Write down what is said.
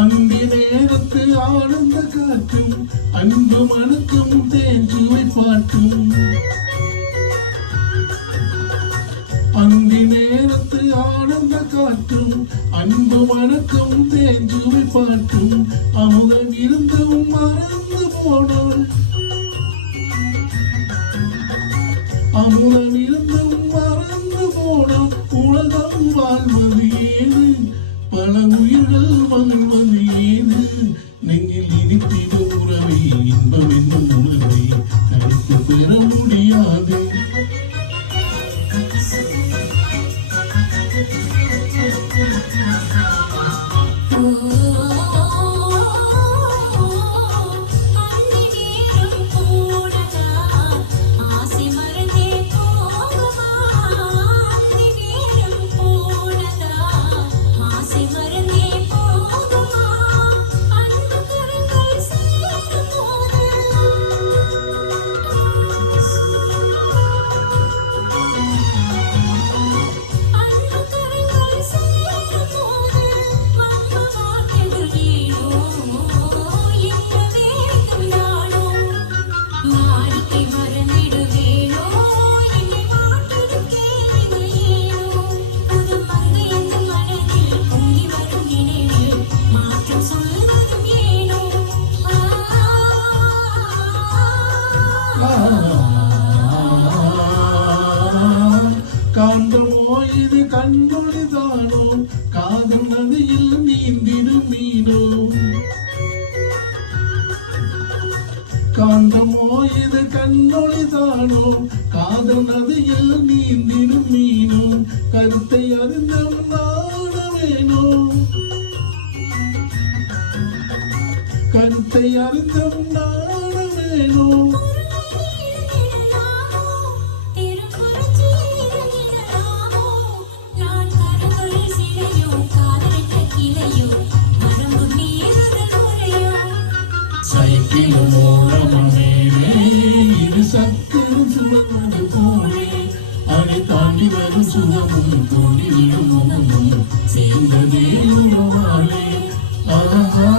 அந்தி நேரத்து ஆனந்த காற்றும் அன்பு மணக்கும் தேஞ்சுவை பாட்டும் அந்தி நேரத்து ஆனந்த காற்றும் அன்பு மணக்கும் தேஞ்சுவை பாட்டும் அமுதம் இருந்தும் மறந்து போனாள் அமுதம் இருந்தும் மறந்து போனாள் உலகம் வாழ்வது ஏது பல உயிர்கள் வாழ்வது ஏது நெஞ்சில் இனித்திடும் உறவை இன்பம் என்னும் உணர்வை தனித்து பெற முடியாது காந்தமோ இது கண்ணொளிதானோ காதல் நதியில் நீந்திடும் மீனோ காந்தமோ இது கண்ணொளிதானோ காதல் நதியில் நீந்திடும் மீனோ கருத்தை அறிந்தும் நாணவேனோ கருத்தை அறிந்தும் நாணவேனோ சைக்கிளும் ஓரமேலே இது சத்திரம் சுமந்து போலே அதை தாண்டி வரும் சுகமும் தோண்டி விடும் முகமும் சேர்ந்ததே உறவாலே ஆஹா